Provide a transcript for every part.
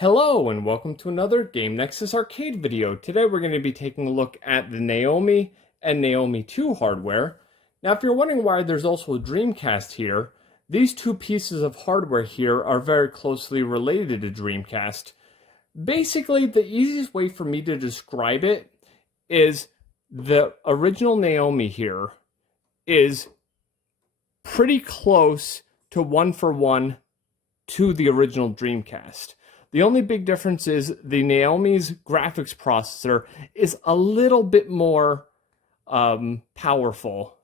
Hello and welcome to another Game Nexus arcade video. Today we're going to be taking a look at the Naomi and Naomi 2 hardware. Now if you're wondering why there's also a Dreamcast here, these two pieces of hardware here are very closely related to Dreamcast. Basically, the easiest way for me to describe it is the original Naomi here is pretty close to one-for-one to the original Dreamcast. The only big difference is the Naomi's graphics processor is a little bit more powerful,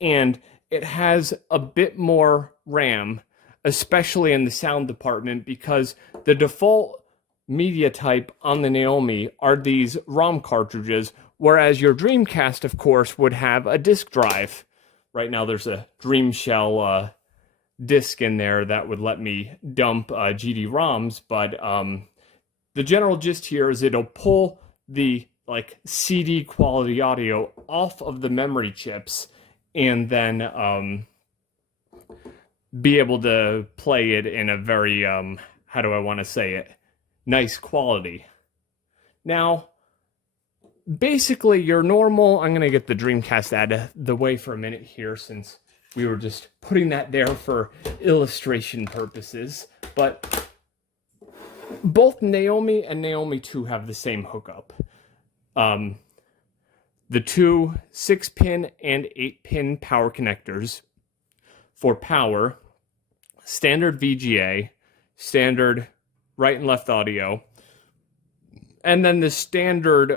and it has a bit more RAM, especially in the sound department, because the default media type on the Naomi are these ROM cartridges, whereas your Dreamcast, of course, would have a disk drive. Right now there's a Dreamshell disk in there that would let me dump GD-ROMs, but the general gist here is it'll pull the CD quality audio off of the memory chips and then be able to play it in a very how do I want to say it, nice quality. Now basically your normal, I'm gonna get the Dreamcast out of the way for a minute here since we were just putting that there for illustration purposes, but both Naomi and Naomi 2 have the same hookup. The two 6-pin and 8-pin power connectors for power, standard VGA, standard right and left audio, and then the standard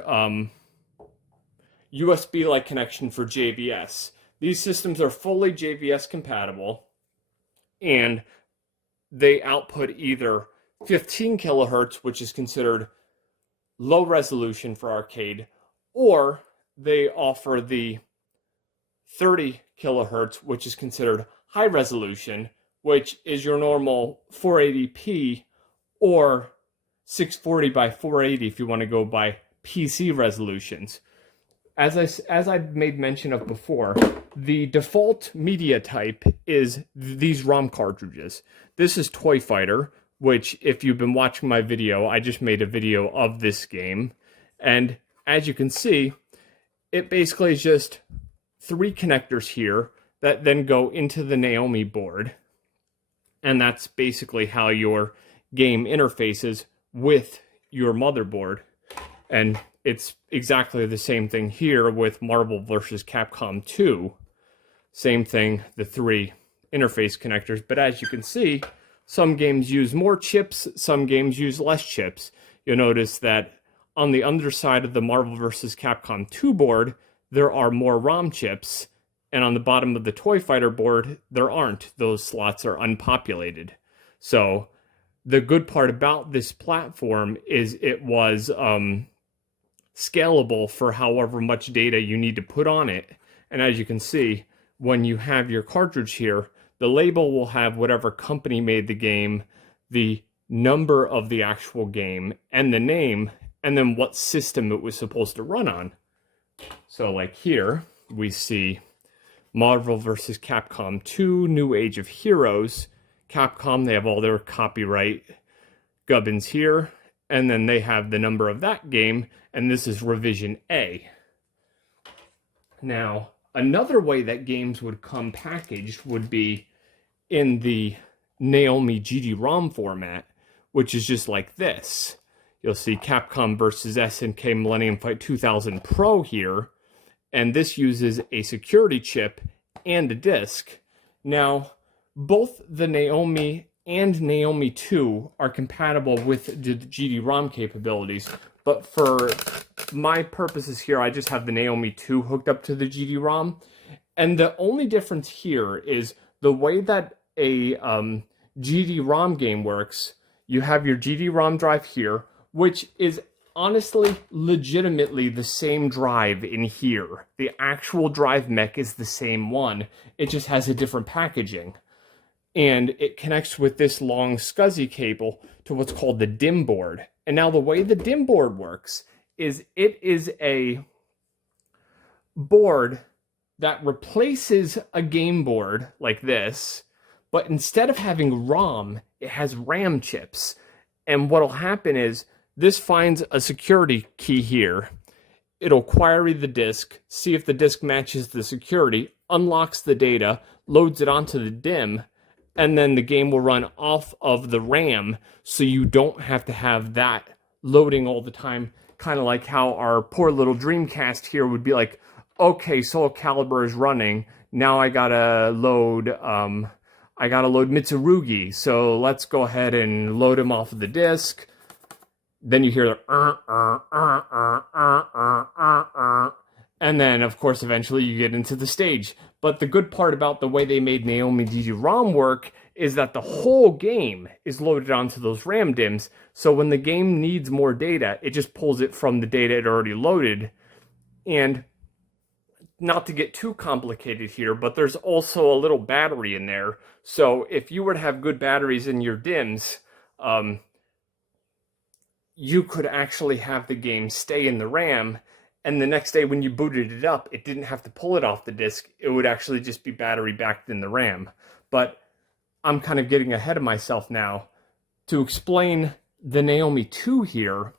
USB-like connection for JVS. These systems are fully JVS compatible, and they output either 15 kilohertz, which is considered low resolution for arcade, or they offer the 30 kilohertz, which is considered high resolution, which is your normal 480p or 640 by 480 if you want to go by PC resolutions. As I made mention of before, the default media type is these ROM cartridges. This is Toy Fighter, which if you've been watching my video, I just made a video of this game. And as you can see, it basically is just 3 connectors here that then go into the Naomi board. And that's basically how your game interfaces with your motherboard. And it's exactly the same thing here with Marvel vs. Capcom 2. Same thing, the 3 interface connectors. But as you can see, some games use more chips, some games use less chips. You'll notice that on the underside of the Marvel vs. Capcom 2 board, there are more ROM chips. And on the bottom of the Toy Fighter board, there aren't. Those slots are unpopulated. So the good part about this platform is it was scalable for however much data you need to put on it. And as you can see, when you have your cartridge here, the label will have whatever company made the game, the number of the actual game, and the name, and then what system it was supposed to run on. So like here, we see Marvel vs. Capcom 2, New Age of Heroes. Capcom, they have all their copyright gubbins here, and then they have the number of that game, and this is revision A. Now, another way that games would come packaged would be in the Naomi GD-ROM format, which is just like this. You'll see Capcom vs. SNK Millennium Fight 2000 Pro here, and this uses a security chip and a disc. Now, both the Naomi and Naomi 2 are compatible with the GD-ROM capabilities, but for my purposes here, I just have the Naomi 2 hooked up to the GD-ROM, and the only difference here is the way that a GD-ROM game works. You have your GD-ROM drive here, which is honestly, legitimately the same drive in here. The actual drive mech is the same one, it just has a different packaging. And it connects with this long SCSI cable to what's called the DIMM board. And now the way the DIMM board works is it is a board that replaces a game board like this, but instead of having ROM, it has RAM chips. And what'll happen is this finds a security key here. It'll query the disk, see if the disk matches the security, unlocks the data, loads it onto the DIMM, and then the game will run off of the RAM, so you don't have to have that loading all the time. Kind of like how our poor little Dreamcast here would be like, okay, Soul Calibur is running. Now I gotta load Mitsurugi. So let's go ahead and load him off of the disk. Then you hear the and then of course eventually you get into the stage. But the good part about the way they made Naomi GG-ROM work is that the whole game is loaded onto those RAM DIMMs. So when the game needs more data, it just pulls it from the data it already loaded. And not to get too complicated here, but there's also a little battery in there. So if you were to have good batteries in your DIMMs, you could actually have the game stay in the RAM, and the next day when you booted it up, it didn't have to pull it off the disk. It would actually just be battery backed in the RAM. But I'm kind of getting ahead of myself now. To explain the Naomi 2 here,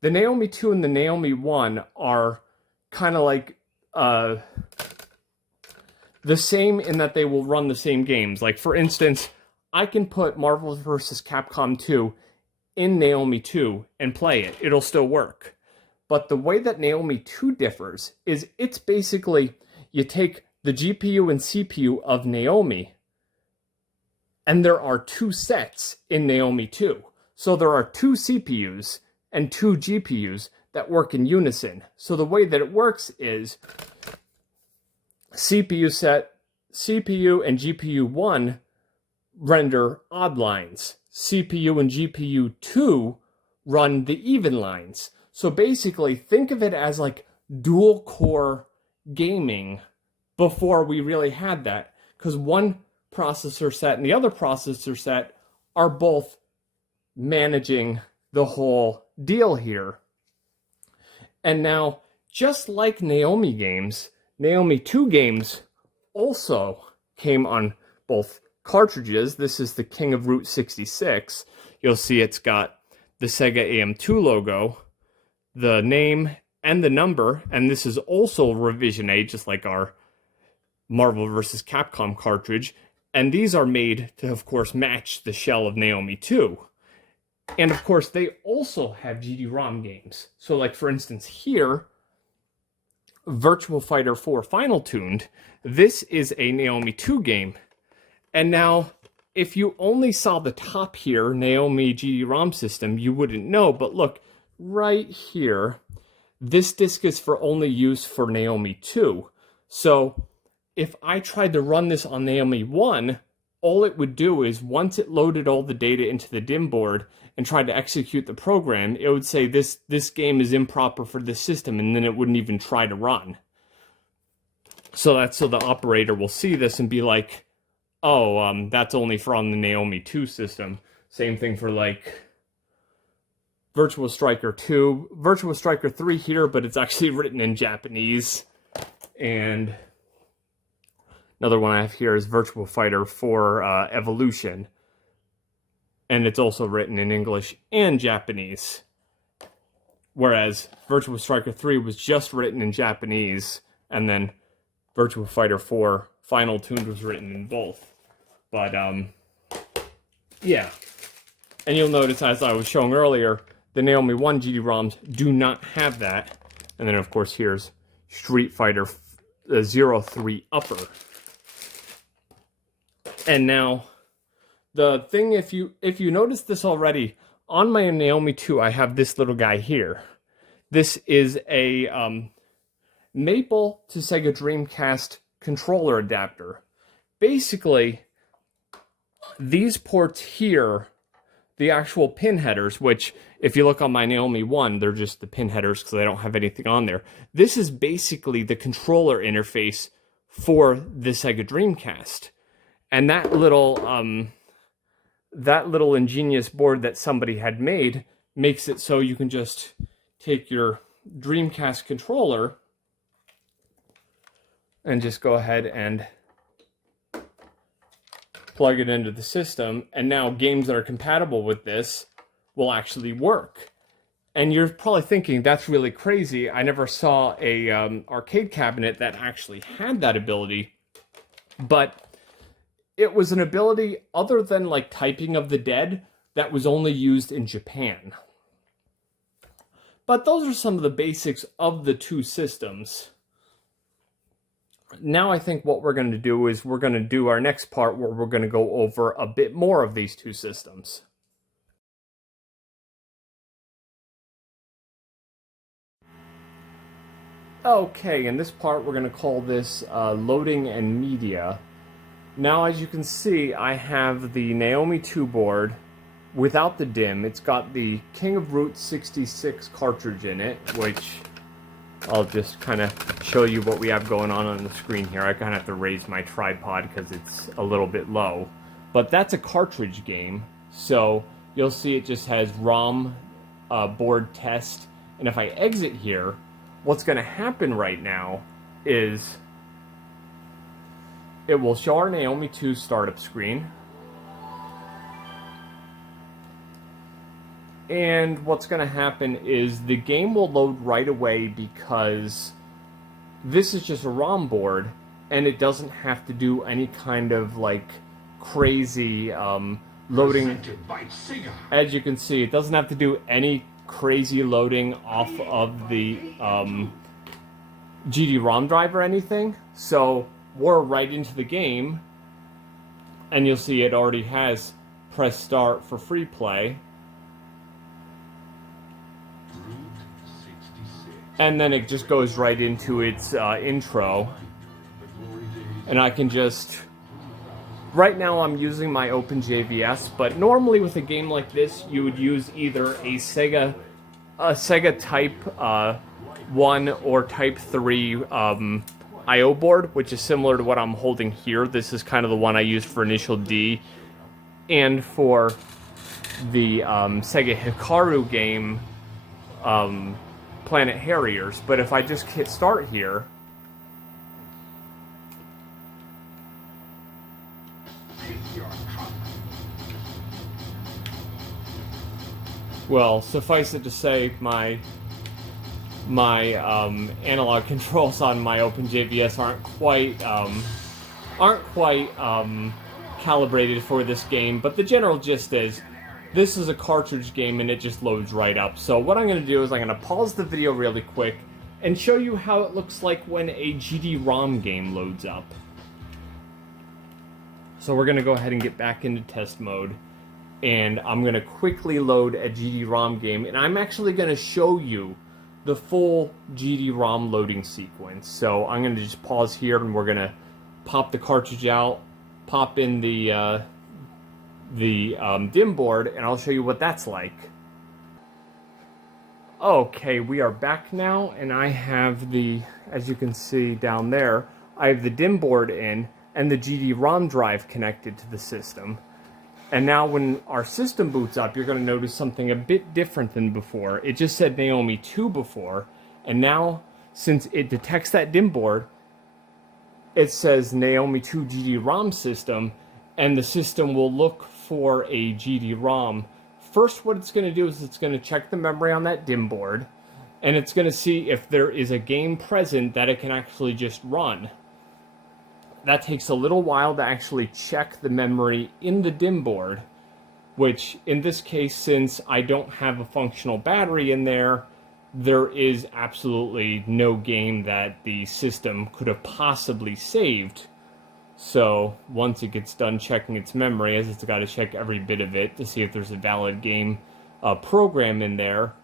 the Naomi 2 and the Naomi 1 are kind of like the same in that they will run the same games. Like, for instance, I can put Marvel vs. Capcom 2 in Naomi 2 and play it. It'll still work. But the way that Naomi 2 differs is it's basically, you take the GPU and CPU of Naomi, and there are 2 sets in Naomi 2. So there are 2 CPUs and 2 GPUs that work in unison. So the way that it works is CPU and GPU 1 render odd lines. CPU and GPU 2 run the even lines. So basically, think of it as like dual core gaming before we really had that. Because one processor set and the other processor set are both managing the whole deal here. And now, just like Naomi games, Naomi 2 games also came on both cartridges. This is the King of Route 66. You'll see it's got the Sega AM2 logo, the name, and the number. And this is also Revision A, just like our Marvel vs. Capcom cartridge. And these are made to, of course, match the shell of Naomi 2. And, of course, they also have GD-ROM games. So, like, for instance, here, Virtua Fighter 4 Final Tuned, this is a Naomi 2 game. And now, if you only saw the top here, Naomi GD-ROM system, you wouldn't know. But look, right here, this disc is for only use for Naomi 2. So, if I tried to run this on Naomi 1, all it would do is, once it loaded all the data into the DIMM board and tried to execute the program, it would say this game is improper for this system, and then it wouldn't even try to run. So that's so the operator will see this and be like, oh, that's only for on the Naomi 2 system. Same thing for like Virtua Striker 2. Virtua Striker 3 here, but it's actually written in Japanese. And another one I have here is Virtua Fighter 4 Evolution. And it's also written in English and Japanese. Whereas Virtua Striker 3 was just written in Japanese, and then Virtua Fighter 4 Final Tuned was written in both. But, yeah. And you'll notice, as I was showing earlier, the Naomi 1 GD-ROMs do not have that. And then, of course, here's Street Fighter 03 Upper. And now, the thing, if you notice this already, on my Naomi 2, I have this little guy here. This is a Maple to Sega Dreamcast controller adapter. Basically, these ports here, the actual pin headers, which if you look on my Naomi 1, they're just the pin headers because I don't have anything on there. This is basically the controller interface for the Sega Dreamcast. And that little ingenious board that somebody had made makes it so you can just take your Dreamcast controller and just go ahead and plug it into the system. And now games that are compatible with this will actually work. And you're probably thinking, that's really crazy. I never saw a arcade cabinet that actually had that ability. But it was an ability other than like Typing of the Dead that was only used in Japan. But those are some of the basics of the two systems. Now I think what we're going to do is we're going to do our next part where we're going to go over a bit more of these two systems. Okay, in this part we're going to call this loading and media. Now as you can see, I have the Naomi 2 board without the DIMM. It's got the King of Roots 66 cartridge in it, which I'll just kind of show you what we have going on the screen here. I kind of have to raise my tripod because it's a little bit low. But that's a cartridge game, so you'll see it just has ROM board test. And if I exit here, what's going to happen right now is it will show our Naomi 2 startup screen. And what's going to happen is the game will load right away because this is just a ROM board and it doesn't have to do any kind of like crazy loading. As you can see, it doesn't have to do any crazy loading off of the GD-ROM drive or anything. So we're right into the game, and you'll see it already has press start for free play. And then it just goes right into its intro. And I can just... Right now I'm using my OpenJVS, but normally with a game like this, you would use either a Sega Type 1 or Type 3 I/O board, which is similar to what I'm holding here. This is kind of the one I used for Initial D and for the Sega Hikaru game, Planet Harriers. But if I just hit start here, well, suffice it to say, my analog controls on my OpenJVS aren't quite calibrated for this game. But the general gist is, this is a cartridge game and it just loads right up. So what I'm going to do is I'm going to pause the video really quick and show you how it looks like when a GD-ROM game loads up. So we're going to go ahead and get back into test mode. And I'm going to quickly load a GD-ROM game. And I'm actually going to show you the full GD-ROM loading sequence. So I'm going to just pause here and we're going to pop the cartridge out, pop in the DIMM board, and I'll show you what that's like. Okay, we are back now, and I have the, as you can see down there, I have the DIMM board in and the GD-ROM drive connected to the system. And now when our system boots up, you're going to notice something a bit different than before. It just said Naomi 2 before, and now, since it detects that DIMM board, it says Naomi 2 GD-ROM system, and the system will look for a GD-ROM. First, what it's going to do is it's going to check the memory on that DIMM board, and it's going to see if there is a game present that it can actually just run. That takes a little while to actually check the memory in the DIMM board, which in this case, since I don't have a functional battery in there, there is absolutely no game that the system could have possibly saved. So once it gets done checking its memory, as it's got to check every bit of it to see if there's a valid game program in there,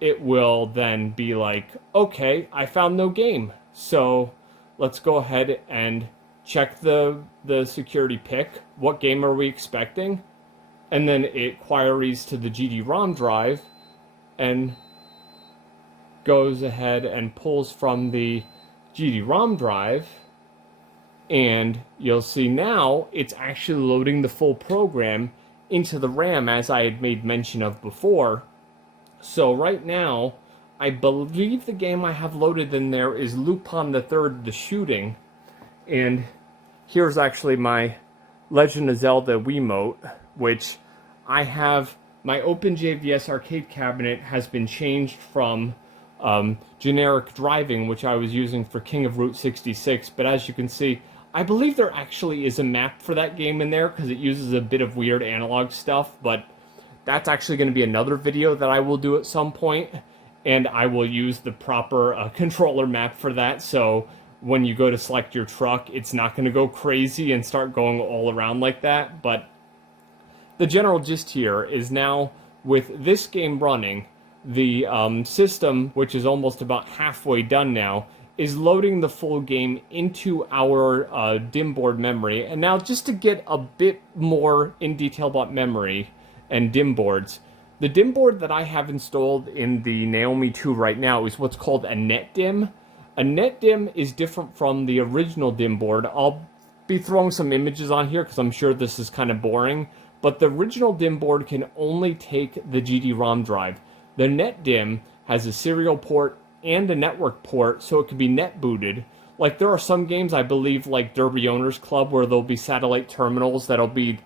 it will then be like, okay, I found no game. So let's go ahead and check the security pick. What game are we expecting? And then it queries to the GD-ROM drive and goes ahead and pulls from the GD-ROM drive. And you'll see now it's actually loading the full program into the RAM, as I had made mention of before. So right now, I believe the game I have loaded in there is Lupin the Third: The Shooting. And here's actually my Legend of Zelda Wiimote, which I have my OpenJVS arcade cabinet has been changed from generic driving, which I was using for King of Route 66, but as you can see, I believe there actually is a map for that game in there, because it uses a bit of weird analog stuff, but that's actually going to be another video that I will do at some point, and I will use the proper controller map for that, so when you go to select your truck, it's not going to go crazy and start going all around like that, but the general gist here is now, with this game running, the system, which is almost about halfway done now, is loading the full game into our DIM board memory. And now, just to get a bit more in detail about memory and DIM boards, the DIM board that I have installed in the Naomi 2 right now is what's called a NetDIM. A NetDIM is different from the original DIM board. I'll be throwing some images on here because I'm sure this is kind of boring, but the original DIM board can only take the GD-ROM drive. The NetDIM has a serial port and a network port, so it can be net booted. Like, there are some games, I believe, like Derby Owners Club, where there'll be satellite terminals that'll be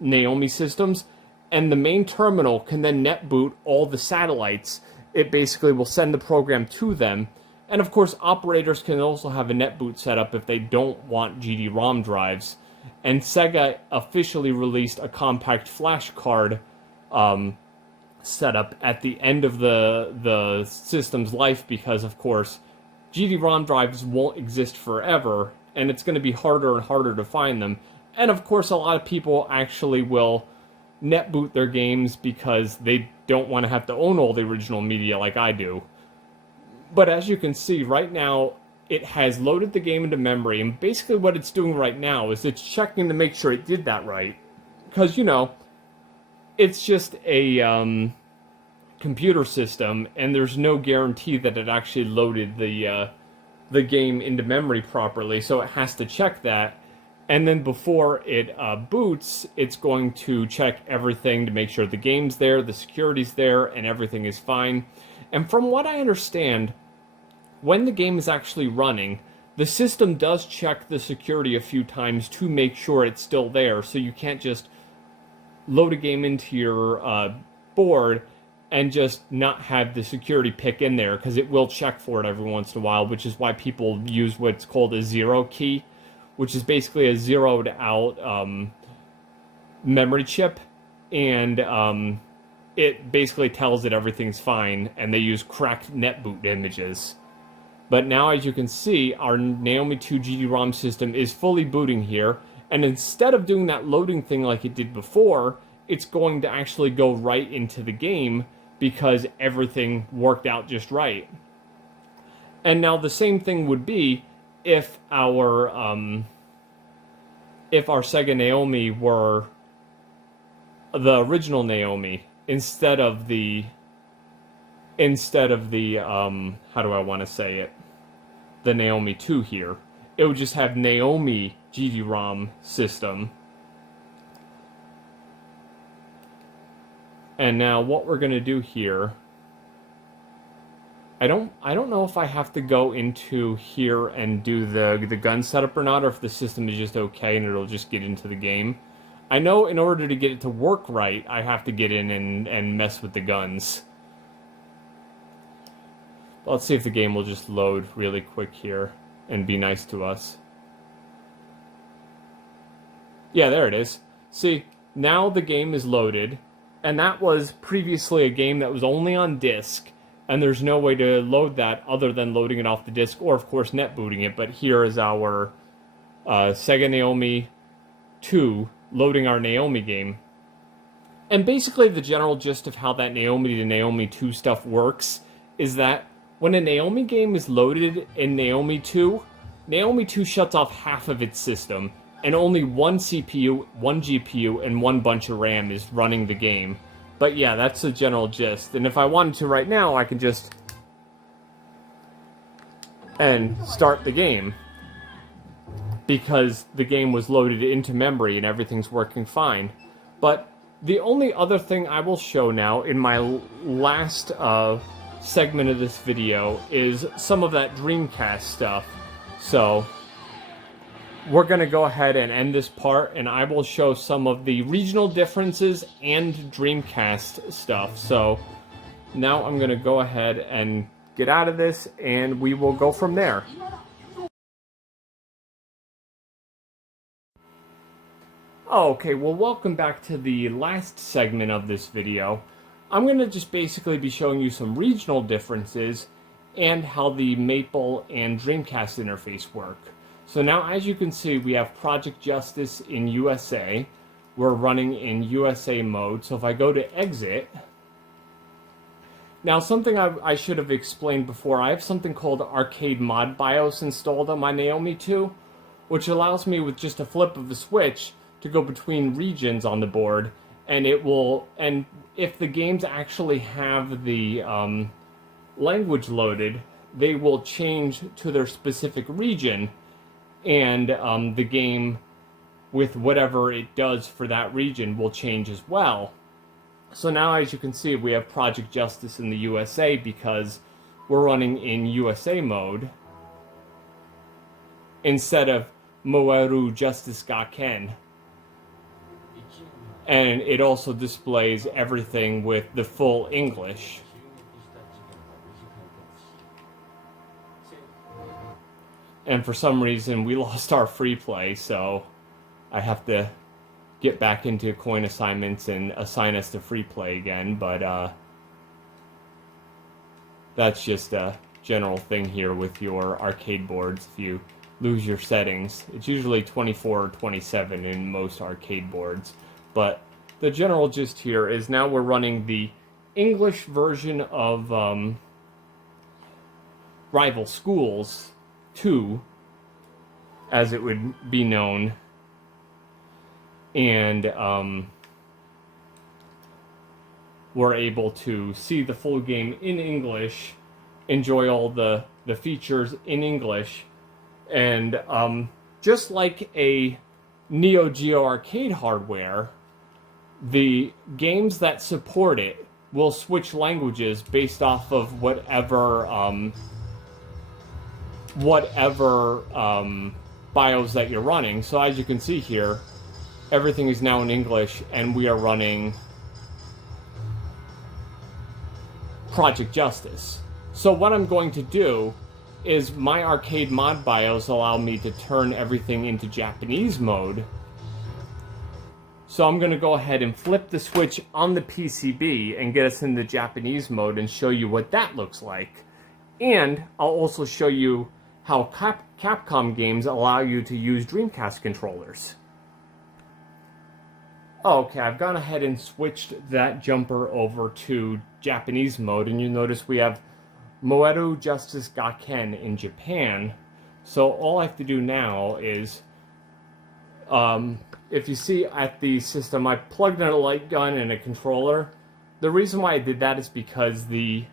Naomi systems, and the main terminal can then net boot all the satellites. It basically will send the program to them, and of course operators can also have a net boot setup if they don't want GD-ROM drives. And Sega officially released a compact flash card setup at the end of the system's life, because of course GD-ROM drives won't exist forever, and it's going to be harder and harder to find them. And of course a lot of people actually will net boot their games because they don't want to have to own all the original media like I do. But as you can see right now, it has loaded the game into memory, and basically what it's doing right now is it's checking to make sure it did that right. Because, you know, it's just a computer system, and there's no guarantee that it actually loaded the game into memory properly, so it has to check that. And then before it boots, it's going to check everything to make sure the game's there, the security's there, and everything is fine. And from what I understand, when the game is actually running, the system does check the security a few times to make sure it's still there, so you can't just load a game into your board and just not have the security pick in there, because it will check for it every once in a while, which is why people use what's called a zero key, which is basically a zeroed out memory chip, and it basically tells it everything's fine, and they use cracked netboot images. But now, as you can see, our Naomi 2 GD-ROM system is fully booting here, and instead of doing that loading thing like it did before, it's going to actually go right into the game because everything worked out just right. And now the same thing would be if our Sega Naomi were the original Naomi instead of the how do I want to say it, the Naomi 2 here. It would just have Naomi GD-ROM system. And now what we're going to do here, I don't know if I have to go into here and do the gun setup or not, or if the system is just okay and it'll just get into the game. I know in order to get it to work right, I have to get in and mess with the guns. Let's see if the game will just load really quick here and be nice to us. Yeah, there it is. See, now the game is loaded, and that was previously a game that was only on disk, and there's no way to load that other than loading it off the disk, or of course net booting it. But here is our Sega Naomi 2 loading our Naomi game. And basically the general gist of how that Naomi to Naomi 2 stuff works is that when a Naomi game is loaded in Naomi 2 shuts off half of its system, and only one CPU, one GPU, and one bunch of RAM is running the game. But yeah, that's the general gist. And if I wanted to right now, I could just start the game, because the game was loaded into memory and everything's working fine. But the only other thing I will show now in my last segment of this video is some of that Dreamcast stuff. So we're going to go ahead and end this part, and I will show some of the regional differences and Dreamcast stuff. So now I'm going to go ahead and get out of this, and we will go from there. Okay, well, welcome back to the last segment of this video. I'm going to just basically be showing you some regional differences and how the Maple and Dreamcast interface work. So now, as you can see, we have Project Justice in USA. We're running in USA mode. So if I go to exit, now something I should have explained before, I have something called Arcade Mod BIOS installed on my Naomi 2, which allows me with just a flip of the switch to go between regions on the board, and it will, and if the games actually have the language loaded, they will change to their specific region, and the game with whatever it does for that region will change as well. So now, as you can see, we have Project Justice in the USA because we're running in USA mode instead of Moeru Justice Gaken. And it also displays everything with the full English. And for some reason, we lost our free play, so I have to get back into coin assignments and assign us to free play again, but that's just a general thing here with your arcade boards. If you lose your settings, it's usually 24 or 27 in most arcade boards. But the general gist here is now we're running the English version of Rival Schools 2, as it would be known, and we're able to see the full game in English, enjoy all the features in English, and just like a Neo Geo arcade hardware, the games that support it will switch languages based off of whatever BIOS that you're running. So as you can see here, everything is now in English, and we are running Project Justice. So what I'm going to do is my arcade mod BIOS allow me to turn everything into Japanese mode. So I'm going to go ahead and flip the switch on the PCB and get us into Japanese mode and show you what that looks like. And I'll also show you how Capcom games allow you to use Dreamcast controllers. Okay, I've gone ahead and switched that jumper over to Japanese mode, and you notice we have Moeru Justice Gaken in Japan. So all I have to do now is, if you see at the system, I plugged in a light gun and a controller. The reason why I did that is because the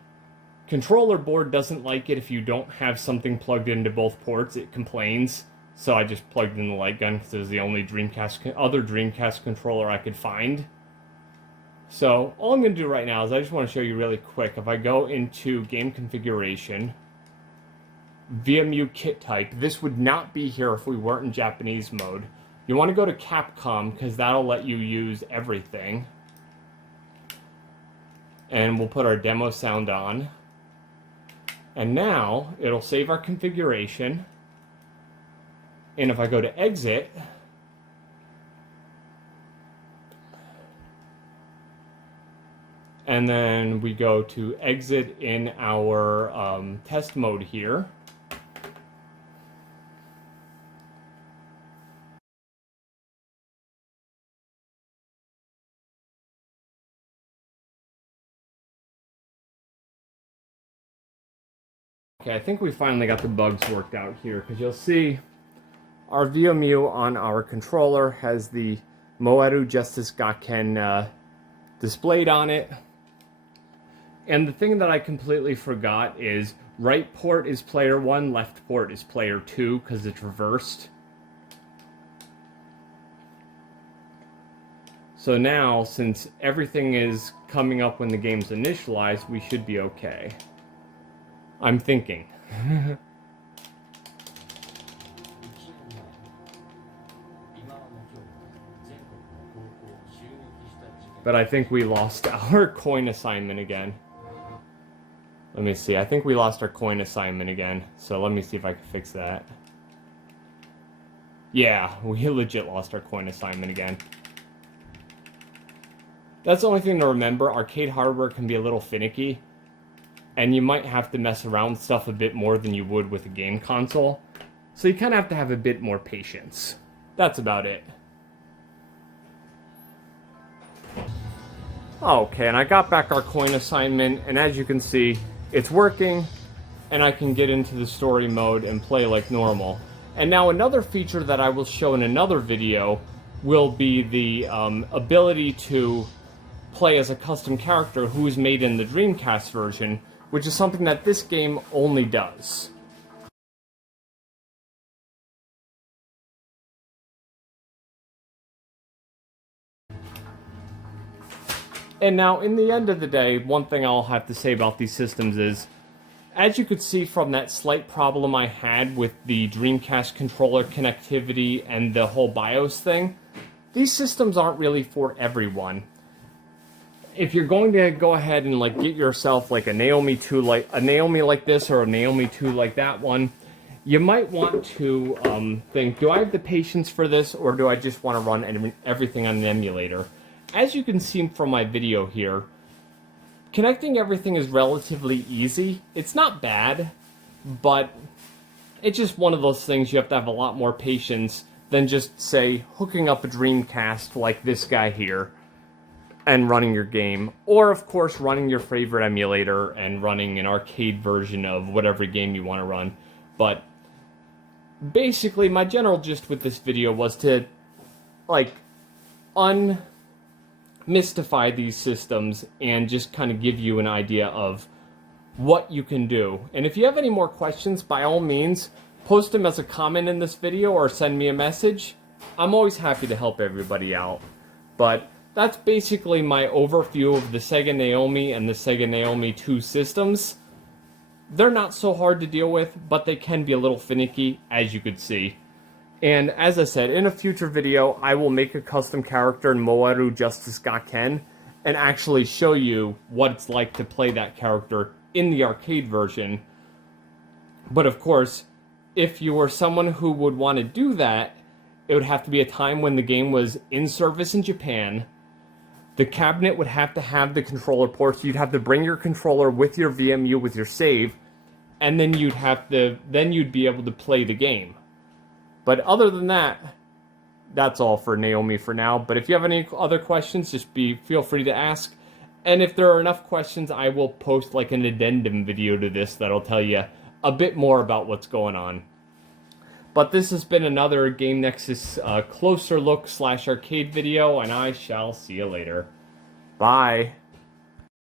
controller board doesn't like it if you don't have something plugged into both ports. It complains. So I just plugged in the light gun because it was the only other Dreamcast controller I could find. So all I'm going to do right now is I just want to show you really quick. If I go into game configuration, VMU kit type, this would not be here if we weren't in Japanese mode. You want to go to Capcom because that'll let you use everything. And we'll put our demo sound on. And now it'll save our configuration. And if I go to exit, and then we go to exit in our test mode here. Okay, I think we finally got the bugs worked out here, because you'll see our VMU on our controller has the Moeru Justice Gaken displayed on it. And the thing that I completely forgot is right port is player 1, left port is player 2, because it's reversed. So now, since everything is coming up when the game's initialized, we should be okay. I'm thinking. But I think we lost our coin assignment again. Let me see. I think we lost our coin assignment again. So let me see if I can fix that. Yeah, we legit lost our coin assignment again. That's the only thing to remember. Arcade hardware can be a little finicky. And you might have to mess around with stuff a bit more than you would with a game console. So you kind of have to have a bit more patience. That's about it. Okay, and I got back our coin assignment, and as you can see, it's working, and I can get into the story mode and play like normal. And now another feature that I will show in another video will be the ability to play as a custom character who is made in the Dreamcast version, which is something that this game only does. And now, in the end of the day, one thing I'll have to say about these systems is, as you could see from that slight problem I had with the Dreamcast controller connectivity and the whole BIOS thing, these systems aren't really for everyone. If you're going to go ahead and like get yourself like a Naomi 2 like a Naomi like this or a Naomi 2 like that one, you might want to think, do I have the patience for this, or do I just want to run everything on an emulator? As you can see from my video here, connecting everything is relatively easy. It's not bad, but it's just one of those things you have to have a lot more patience than just, say, hooking up a Dreamcast like this guy here and running your game. Or, of course, running your favorite emulator and running an arcade version of whatever game you want to run. But basically, my general gist with this video was to, like, mystify these systems and just kind of give you an idea of what you can do. And if you have any more questions, by all means, post them as a comment in this video or send me a message. I'm always happy to help everybody out. But that's basically my overview of the Sega Naomi and the Sega Naomi 2 systems. They're not so hard to deal with, but they can be a little finicky, as you could see. And as I said, in a future video, I will make a custom character in Moeru Justice Gakken and actually show you what it's like to play that character in the arcade version. But of course, if you were someone who would want to do that, it would have to be a time when the game was in service in Japan. The cabinet would have to have the controller ports. You'd have to bring your controller with your VMU with your save, and then you'd be able to play the game. But other than that, that's all for Naomi for now. But if you have any other questions, just feel free to ask. And if there are enough questions, I will post like an addendum video to this that'll tell you a bit more about what's going on. But this has been another Game Nexus closer look / arcade video, and I shall see you later. Bye.